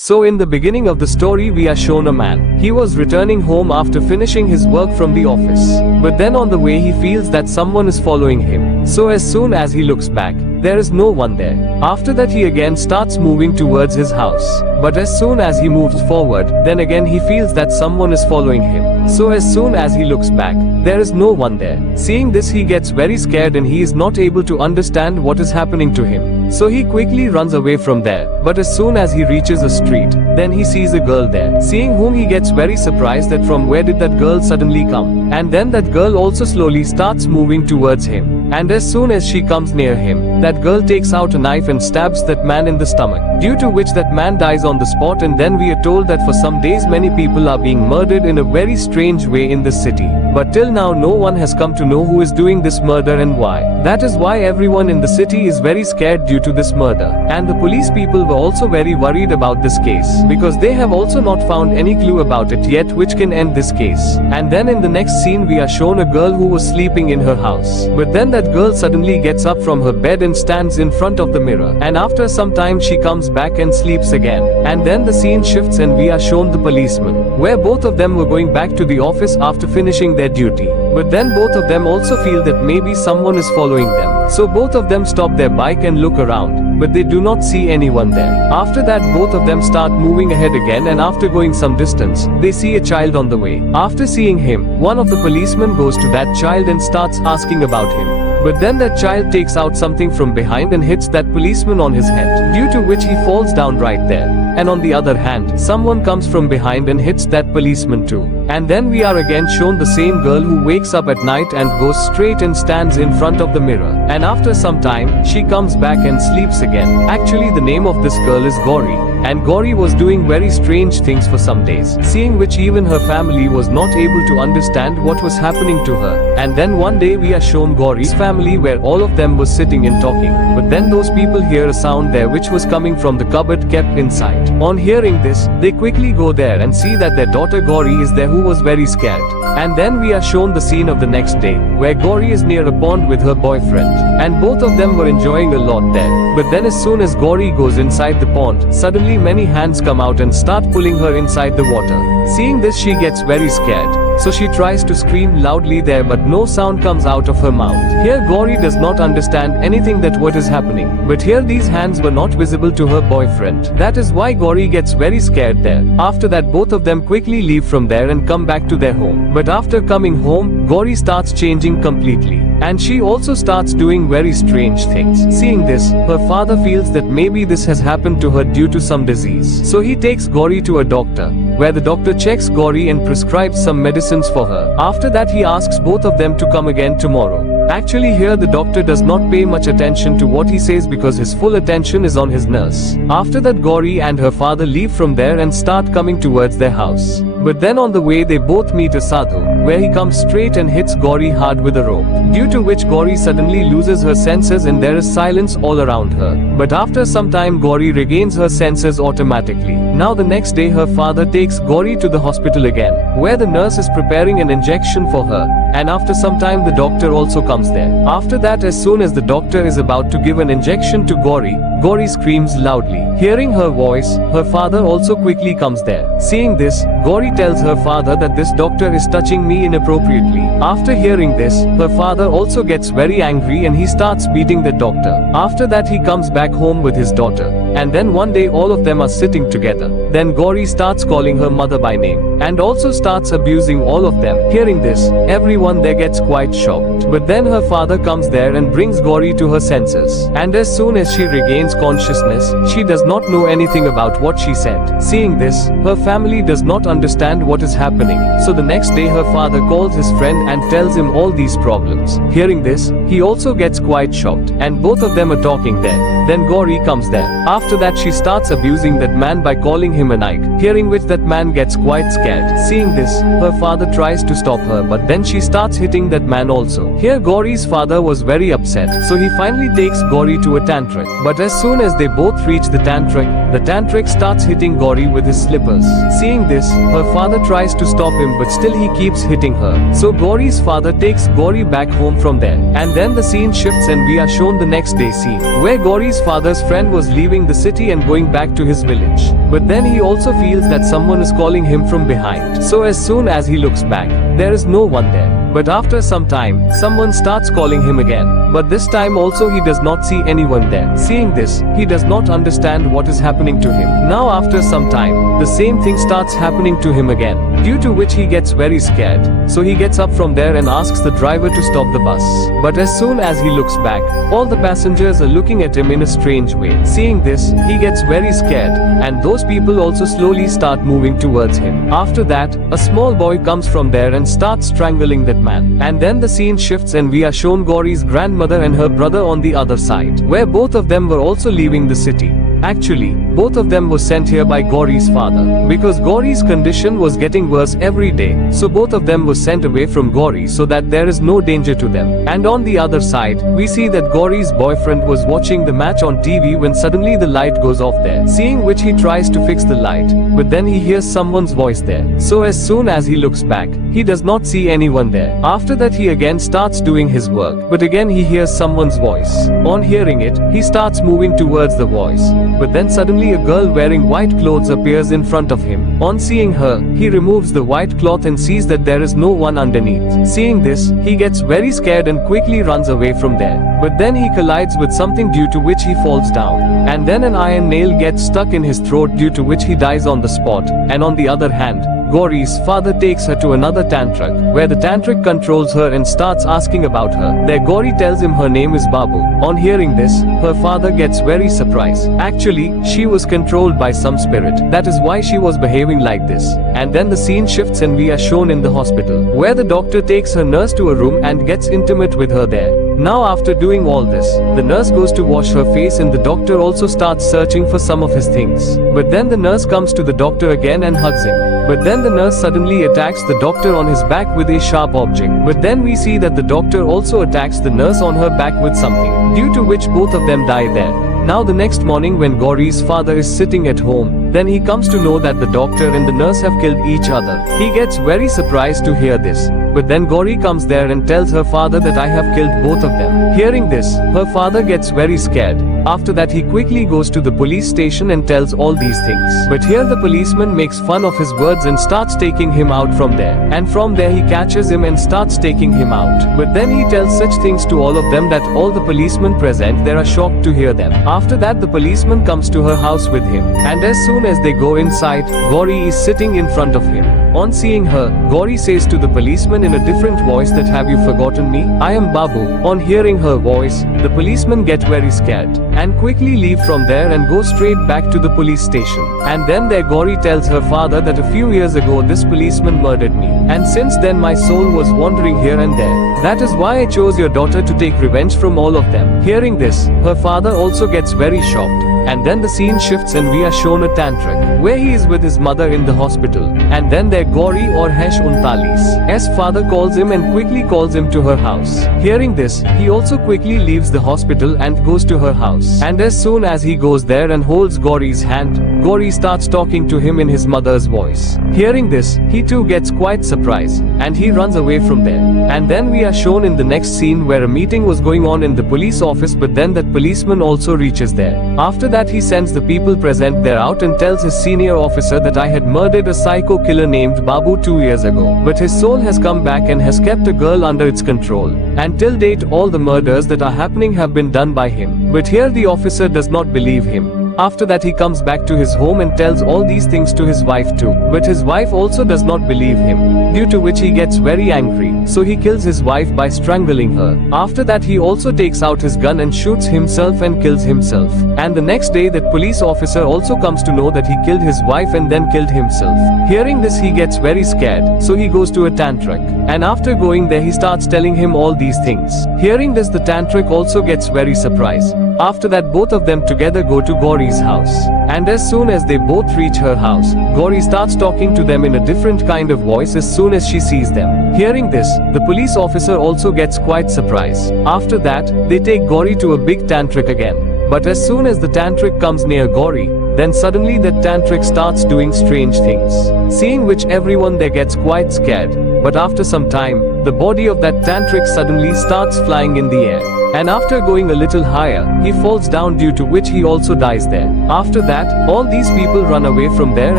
So in the beginning of the story we are shown a man. He was returning home after finishing his work from the office. But then on the way he feels that someone is following him. So as soon as he looks back, there is no one there. After that he again starts moving towards his house. But as soon as he moves forward, then again he feels that someone is following him. So as soon as he looks back, there is no one there. Seeing this he gets very scared and he is not able to understand what is happening to him. So he quickly runs away from there. But as soon as he reaches a street, then he sees a girl there. Seeing whom he gets very surprised that from where did that girl suddenly come. And then that girl also slowly starts moving towards him. And as soon as she comes near him, that girl takes out a knife and stabs that man in the stomach. Due to which that man dies on the spot, and then we are told that for some days many people are being murdered in a very strange way in this city. But till now no one has come to know who is doing this murder and why. That is why everyone in the city is very scared due to this murder. And the police people were also very worried about this case, because they have also not found any clue about it yet which can end this case. And then in the next scene we are shown a girl who was sleeping in her house. But then that girl suddenly gets up from her bed and stands in front of the mirror. And after some time she comes back and sleeps again. And then the scene shifts and we are shown the policemen, where both of them were going back to the office after finishing their duty. But then both of them also feel that maybe someone is following them. So both of them stop their bike and look around, but they do not see anyone there. After that both of them start moving ahead again, and after going some distance, they see a child on the way. After seeing him, one of the policemen goes to that child and starts asking about him. But then that child takes out something from behind and hits that policeman on his head, due to which he falls down right there. And on the other hand, someone comes from behind and hits that policeman too. And then we are again shown the same girl who wakes up at night and goes straight and stands in front of the mirror. And after some time, she comes back and sleeps again. Actually the name of this girl is Gauri. And Gauri was doing very strange things for some days, seeing which even her family was not able to understand what was happening to her. And then one day we are shown Gauri's family, where all of them was sitting and talking. But then those people hear a sound there which was coming from the cupboard kept inside. On hearing this, they quickly go there and see that their daughter Gauri is there, who was very scared. And then we are shown the scene of the next day, where Gauri is near a pond with her boyfriend. And both of them were enjoying a lot there. But then as soon as Gauri goes inside the pond, suddenly many hands come out and start pulling her inside the water. Seeing this she gets very scared. So she tries to scream loudly there, but no sound comes out of her mouth. Here Gauri does not understand anything that what is happening. But here these hands were not visible to her boyfriend. That is why Gauri gets very scared there. After that both of them quickly leave from there and come back to their home. But after coming home, Gauri starts changing completely. And she also starts doing very strange things. Seeing this, her father feels that maybe this has happened to her due to some disease. So he takes Gauri to a doctor, where the doctor checks Gauri and prescribes some medicines for her. After that he asks both of them to come again tomorrow. Actually here the doctor does not pay much attention to what he says, because his full attention is on his nurse. After that Gauri and her father leave from there and start coming towards their house. But then on the way they both meet a sadhu, where he comes straight and hits Gauri hard with a rope. Due to which Gauri suddenly loses her senses and there is silence all around her. But after some time Gauri regains her senses automatically. Now the next day her father takes Gauri to the hospital again, where the nurse is preparing an injection for her. And after some time the doctor also comes there. After that, as soon as the doctor is about to give an injection to Gauri, Gauri screams loudly. Hearing her voice, her father also quickly comes there. Seeing this, Gauri tells her father that this doctor is touching me inappropriately. After hearing this, her father also gets very angry and he starts beating the doctor. After that he comes back home with his daughter. And then one day all of them are sitting together. Then Gauri starts calling her mother by name, and also starts abusing all of them. Hearing this, everyone there gets quite shocked. But then her father comes there and brings Gauri to her senses. And as soon as she regains consciousness, she does not know anything about what she said. Seeing this, her family does not understand what is happening. So the next day her father calls his friend and tells him all these problems. Hearing this, he also gets quite shocked, and both of them are talking there. Then Gauri comes there. After that she starts abusing that man by calling him a Naik. Hearing which that man gets quite scared. Seeing this, her father tries to stop her, but then she starts hitting that man also. Here Gauri's father was very upset, so he finally takes Gauri to a tantric. But as soon as they both reach the tantric starts hitting Gauri with his slippers. Seeing this, her father tries to stop him, but still he keeps hitting her. So Gauri's father takes Gauri back home from there. And then the scene shifts and we are shown the next day scene, where Gauri's father's friend was leaving the city and going back to his village. But then he also feels that someone is calling him from behind. So as soon as he looks back, there is no one there. But after some time, someone starts calling him again. But this time also he does not see anyone there. Seeing this, he does not understand what is happening to him. Now after some time, the same thing starts happening to him again, due to which he gets very scared. So he gets up from there and asks the driver to stop the bus. But as soon as he looks back, all the passengers are looking at him in a strange way. Seeing this, he gets very scared, and those people also slowly start moving towards him. After that, a small boy comes from there and starts strangling that man. And then the scene shifts and we are shown Gauri's grandmother and her brother on the other side, where both of them were also leaving the city. Actually, both of them were sent here by Gauri's father, because Gauri's condition was getting worse every day, so both of them were sent away from Gauri so that there is no danger to them. And on the other side, we see that Gauri's boyfriend was watching the match on TV when suddenly the light goes off there, seeing which he tries to fix the light, but then he hears someone's voice there. So as soon as he looks back, he does not see anyone there. After that he again starts doing his work, but again he hears someone's voice. On hearing it, he starts moving towards the voice. But then suddenly a girl wearing white clothes appears in front of him. On seeing her, he removes the white cloth and sees that there is no one underneath. Seeing this, he gets very scared and quickly runs away from there. But then he collides with something due to which he falls down. And then an iron nail gets stuck in his throat due to which he dies on the spot. And on the other hand, Gauri's father takes her to another tantric, where the tantric controls her and starts asking about her. There Gauri tells him her name is Babu. On hearing this, her father gets very surprised. Actually, she was controlled by some spirit. That is why she was behaving like this. And then the scene shifts and we are shown in the hospital, where the doctor takes her nurse to a room and gets intimate with her there. Now after doing all this, the nurse goes to wash her face and the doctor also starts searching for some of his things. But then the nurse comes to the doctor again and hugs him. But then the nurse suddenly attacks the doctor on his back with a sharp object. But then we see that the doctor also attacks the nurse on her back with something, due to which both of them die there. Now the next morning when Gauri's father is sitting at home, then he comes to know that the doctor and the nurse have killed each other. He gets very surprised to hear this. But then Gauri comes there and tells her father that I have killed both of them. Hearing this, her father gets very scared. After that he quickly goes to the police station and tells all these things. But here the policeman makes fun of his words and starts taking him out from there. And from there he catches him and starts taking him out. But then he tells such things to all of them that all the policemen present there are shocked to hear them. After that the policeman comes to her house with him. And as soon as they go inside, Gauri is sitting in front of him. On seeing her, Gauri says to the policeman in a different voice that have you forgotten me? I am Babu. On hearing her voice, the policemen get very scared and quickly leave from there and go straight back to the police station. And then there Gauri tells her father that a few years ago this policeman murdered me. And since then my soul was wandering here and there. That is why I chose your daughter to take revenge from all of them. Hearing this, her father also gets very shocked. And then the scene shifts and we are shown a tantric, where he is with his mother in the hospital. And then there Gauri or Hesh Untali's father calls him and quickly calls him to her house. Hearing this, he also quickly leaves the hospital and goes to her house. And as soon as he goes there and holds Gauri's hand, Gauri starts talking to him in his mother's voice. Hearing this, he too gets quite surprised, and he runs away from there. And then we are shown in the next scene where a meeting was going on in the police office, but then that policeman also reaches there. After that he sends the people present there out and tells his senior officer that I had murdered a psycho killer named Babu 2 years ago. But his soul has come back and has kept a girl under its control. And till date all the murders that are happening have been done by him. But here the officer does not believe him. After that he comes back to his home and tells all these things to his wife too. But his wife also does not believe him, due to which he gets very angry. So he kills his wife by strangling her. After that he also takes out his gun and shoots himself and kills himself. And the next day that police officer also comes to know that he killed his wife and then killed himself. Hearing this he gets very scared, so he goes to a tantric. And after going there he starts telling him all these things. Hearing this the tantric also gets very surprised. After that both of them together go to Gauri's house. And as soon as they both reach her house, Gauri starts talking to them in a different kind of voice as soon as she sees them. Hearing this, the police officer also gets quite surprised. After that, they take Gauri to a big tantric again. But as soon as the tantric comes near Gauri, then suddenly that tantric starts doing strange things. Seeing which everyone there gets quite scared. But after some time, the body of that tantric suddenly starts flying in the air. and after going a little higher, he falls down, due to which he also dies there. After that, all these people run away from there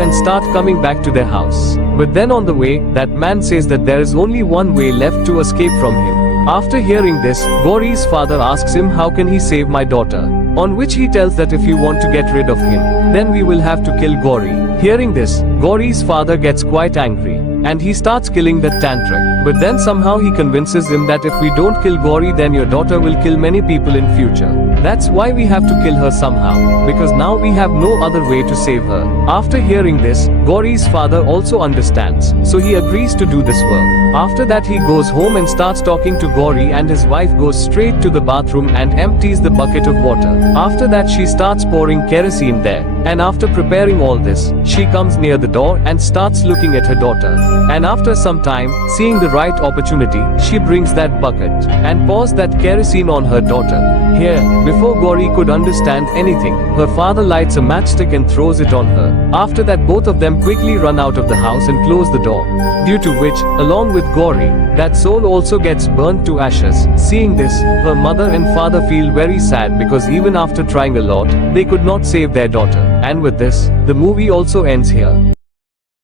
and start coming back to their house. But then on the way, that man says that there is only one way left to escape from him. After hearing this, Gauri's father asks him how can he save my daughter, on which he tells that if you want to get rid of him, then we will have to kill Gauri. Hearing this, Gauri's father gets quite angry, and he starts killing that tantric. But then somehow he convinces him that if we don't kill Gauri, then your daughter will kill many people in future. That's why we have to kill her somehow, because now we have no other way to save her. After hearing this, Gauri's father also understands, so he agrees to do this work. After that, he goes home and starts talking to Gauri, and his wife goes straight to the bathroom and empties the bucket of water. After that, she starts pouring kerosene there, and after preparing all this, she comes near the door and starts looking at her daughter. And after some time, seeing the right opportunity, she brings that bucket and pours that kerosene on her daughter. Here, before Gauri could understand anything, her father lights a matchstick and throws it on her. After that, both of them quickly run out of the house and close the door. Due to which, along with Gauri, that soul also gets burnt to ashes. Seeing this, her mother and father feel very sad, because even after trying a lot, they could not save their daughter. And with this, the movie also ends here.